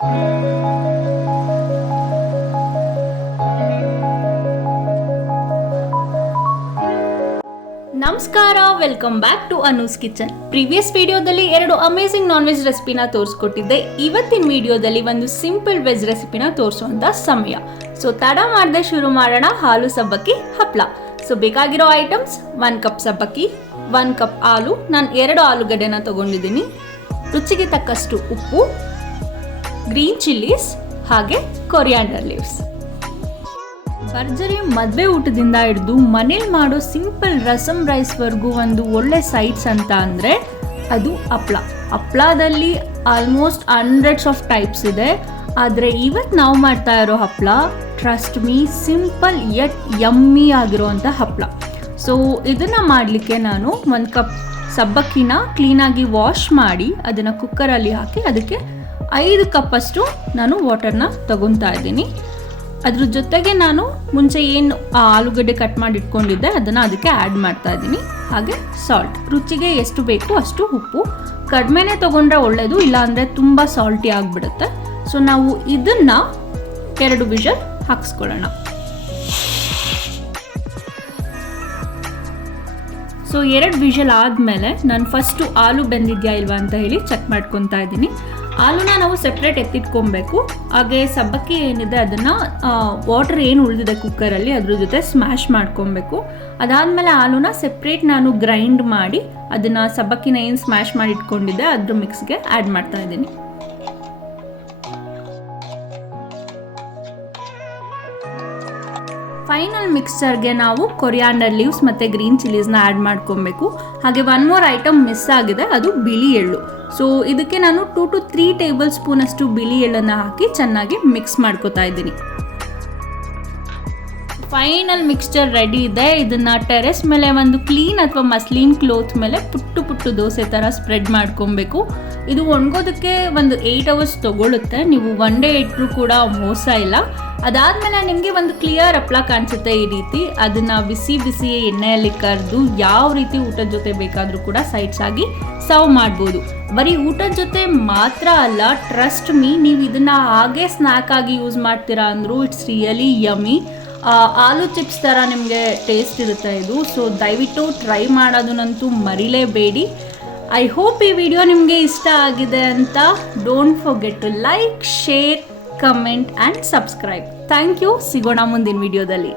ನಮಸ್ಕಾರ, welcome back to Anu's kitchen. Previous ವಿಡಿಯೋದಲ್ಲಿ 2 amazing non veg ರೆಸಿಪಿನ ತೋರಿಸ್ಕೊಟ್ಟಿದ್ದೆ. ಇವತ್ತಿನ ವಿಡಿಯೋದಲ್ಲಿ ಒಂದು ಸಿಂಪಲ್ ವೆಜ್ ರೆಸಿಪಿನ ತೋರಿಸುವಂತ ಸಮಯ. ಸೊ ತಡ ಮಾಡದೆ ಶುರು ಮಾಡೋಣ. ಹಾಲು ಸಬ್ಬಕ್ಕಿ ಹಪ್ಪಳ. ಸೊ ಬೇಕಾಗಿರೋ ಐಟಮ್ಸ್: 1 ಕಪ್ ಸಬ್ಬಕ್ಕಿ, 1 ಕಪ್ ಹಾಲು, ನಾನು 2 ಆಲೂಗಡ್ಡೆನ ತಗೊಂಡಿದ್ದೀನಿ, ರುಚಿಗೆ ತಕ್ಕಷ್ಟು ಉಪ್ಪು, ಗ್ರೀನ್ ಚಿಲ್ಲೀಸ್ ಹಾಗೆ ಕೊರಿಯಾಂಡರ್ ಲೀವ್ಸ್. ಭರ್ಜರಿ ಮದುವೆ ಊಟದಿಂದ ಹಿಡಿದು ಮನೇಲಿ ಮಾಡೋ ಸಿಂಪಲ್ ರಸಮ್ ರೈಸ್ವರೆಗೂ ಒಂದು ಒಳ್ಳೆ ಸೈಡ್ಸ್ ಅಂತ ಅಂದರೆ ಅದು ಹಪ್ಪಳ. ಹಪ್ಪಳದಲ್ಲಿ ಆಲ್ಮೋಸ್ಟ್ ಹಂಡ್ರೆಡ್ಸ್ ಆಫ್ ಟೈಪ್ಸ್ ಇದೆ. ಆದರೆ ಇವತ್ತು ನಾವು ಮಾಡ್ತಾ ಇರೋ ಹಪ್ಪಳ, trust me, simple yet yummy ಆಗಿರೋವಂಥ ಹಪ್ಪಳ. ಸೊ ಇದನ್ನು ಮಾಡಲಿಕ್ಕೆ ನಾನು 1 ಕಪ್ ಸಬ್ಬಕ್ಕಿನ ಕ್ಲೀನಾಗಿ ವಾಶ್ ಮಾಡಿ ಅದನ್ನು ಕುಕ್ಕರಲ್ಲಿ ಹಾಕಿ ಅದಕ್ಕೆ 5 ಕಪ್ಪಷ್ಟು ನಾನು ವಾಟರ್ನ ತಗೊತಾ ಇದ್ದೀನಿ. ಅದ್ರ ಜೊತೆಗೆ ನಾನು ಮುಂಚೆ ಏನು ಆಲೂಗಡ್ಡೆ ಕಟ್ ಮಾಡಿ ಇಟ್ಕೊಂಡಿದ್ದೆ ಅದನ್ನು ಅದಕ್ಕೆ ಆ್ಯಡ್ ಮಾಡ್ತಾ ಇದ್ದೀನಿ. ಹಾಗೆ ಸಾಲ್ಟ್, ರುಚಿಗೆ ಎಷ್ಟು ಬೇಕು ಅಷ್ಟು ಉಪ್ಪು. ಕಡಿಮೆನೇ ತೊಗೊಂಡ್ರೆ ಒಳ್ಳೆಯದು, ಇಲ್ಲಾಂದರೆ ತುಂಬ ಸಾಲ್ಟಿ ಆಗಿಬಿಡುತ್ತೆ. ಸೊ ನಾವು ಇದನ್ನು 2 ವಿಷಲ್ ಹಾಕ್ಸ್ಕೊಳ್ಳೋಣ. ಸೊ 2 ವಿಷಲ್ ಆದಮೇಲೆ ನಾನು ಫಸ್ಟು ಆಲೂ ಬೆಂದಿದೆಯಾ ಇಲ್ವಾ ಅಂತ ಹೇಳಿ ಚೆಕ್ ಮಾಡ್ಕೊತಾ ಇದ್ದೀನಿ. ಆಲೂನ ನಾವು ಸೆಪ್ರೇಟ್ ಎತ್ತಿಟ್ಕೊಬೇಕು. ಹಾಗೆ ಸಬ್ಬಕ್ಕಿ ಏನಿದೆ ಅದನ್ನು ವಾಟರ್ ಏನು ಉಳಿದಿದೆ ಕುಕ್ಕರಲ್ಲಿ ಅದ್ರ ಜೊತೆ ಸ್ಮ್ಯಾಶ್ ಮಾಡ್ಕೊಬೇಕು. ಅದಾದಮೇಲೆ ಆಲೂನ ಸೆಪ್ರೇಟ್ ನಾನು ಗ್ರೈಂಡ್ ಮಾಡಿ ಅದನ್ನು ಸಬ್ಬಕ್ಕಿನ ಏನು ಸ್ಮ್ಯಾಶ್ ಮಾಡಿ ಇಟ್ಕೊಂಡಿದ್ದೆ ಅದ್ರ ಮಿಕ್ಸ್ಗೆ ಆ್ಯಡ್ ಮಾಡ್ತಾ ಇದ್ದೀನಿ. ಫೈನಲ್ ಮಿಕ್ಸ್ಚರ್ಗೆ ನಾವು ಕೊರಿಯಾಂಡರ್ ಲೀವ್ಸ್ ಮತ್ತು ಗ್ರೀನ್ ಚಿಲ್ಲೀಸ್ನ ಆ್ಯಡ್ ಮಾಡ್ಕೊಬೇಕು. ಹಾಗೆ 1 ಮೋರ್ ಐಟಮ್ ಮಿಸ್ ಆಗಿದೆ, ಅದು ಬಿಳಿ ಎಳ್ಳು. ಸೊ ಇದಕ್ಕೆ ನಾನು 2 to 3 ಟೇಬಲ್ ಸ್ಪೂನ್ ಅಷ್ಟು ಬಿಳಿ ಎಳ್ಳನ್ನು ಹಾಕಿ ಚೆನ್ನಾಗಿ ಮಿಕ್ಸ್ ಮಾಡ್ಕೊತಾ ಇದ್ದೀನಿ. ಫೈನಲ್ ಮಿಕ್ಸ್ಚರ್ ರೆಡಿ ಇದೆ. ಇದನ್ನು ಟೆರೆಸ್ ಮೇಲೆ ಒಂದು ಕ್ಲೀನ್ ಅಥವಾ ಮಸ್ಲಿನ್ ಕ್ಲೋತ್ ಮೇಲೆ ಪುಟ್ಟು ಪುಟ್ಟು ದೋಸೆ ಥರ ಸ್ಪ್ರೆಡ್ ಮಾಡ್ಕೊಬೇಕು. ಇದು ಒಣಗೋದಕ್ಕೆ ಒಂದು 8 hours ತೊಗೊಳುತ್ತೆ. ನೀವು 1 day ಇಟ್ಟರೂ ಕೂಡ ಮೋಸ ಇಲ್ಲ. ಅದಾದಮೇಲೆ ನಿಮಗೆ ಒಂದು ಕ್ಲಿಯರ್ ಹಪ್ಪಳ ಕಾಣಿಸುತ್ತೆ ಈ ರೀತಿ. ಅದನ್ನು ಬಿಸಿ ಬಿಸಿ ಎಣ್ಣೆಯಲ್ಲಿ ಕರೆದು ಯಾವ ರೀತಿ ಊಟದ ಜೊತೆ ಬೇಕಾದರೂ ಕೂಡ ಸೈಡ್ಸ್ ಆಗಿ ಸರ್ವ್ ಮಾಡ್ಬೋದು. ಬರೀ ಊಟದ ಜೊತೆ ಮಾತ್ರ ಅಲ್ಲ, ಟ್ರಸ್ಟ್ ಮೀ, ನೀವು ಇದನ್ನು ಹಾಗೆ ಸ್ನ್ಯಾಕ್ ಆಗಿ ಯೂಸ್ ಮಾಡ್ತೀರಾ ಅಂದರೂ ಇಟ್ಸ್ ರಿಯಲಿ ಯಮ್ಮಿ. ಆಲೂ ಚಿಪ್ಸ್ ಥರ ನಿಮಗೆ ಟೇಸ್ಟ್ ಇರುತ್ತೆ ಇದು. ಸೊ ದಯವಿಟ್ಟು ಟ್ರೈ ಮಾಡೋದನ್ನಂತೂ ಮರಿಲೇಬೇಡಿ. ಐ ಹೋಪ್ ಈ ವಿಡಿಯೋ ನಿಮಗೆ ಇಷ್ಟ ಆಗಿದೆ ಅಂತ. Don't forget to like, share, comment and subscribe. Thank you. ಸಿಗೋಣ ಮುಂದಿನ ವಿಡಿಯೋದಲ್ಲಿ.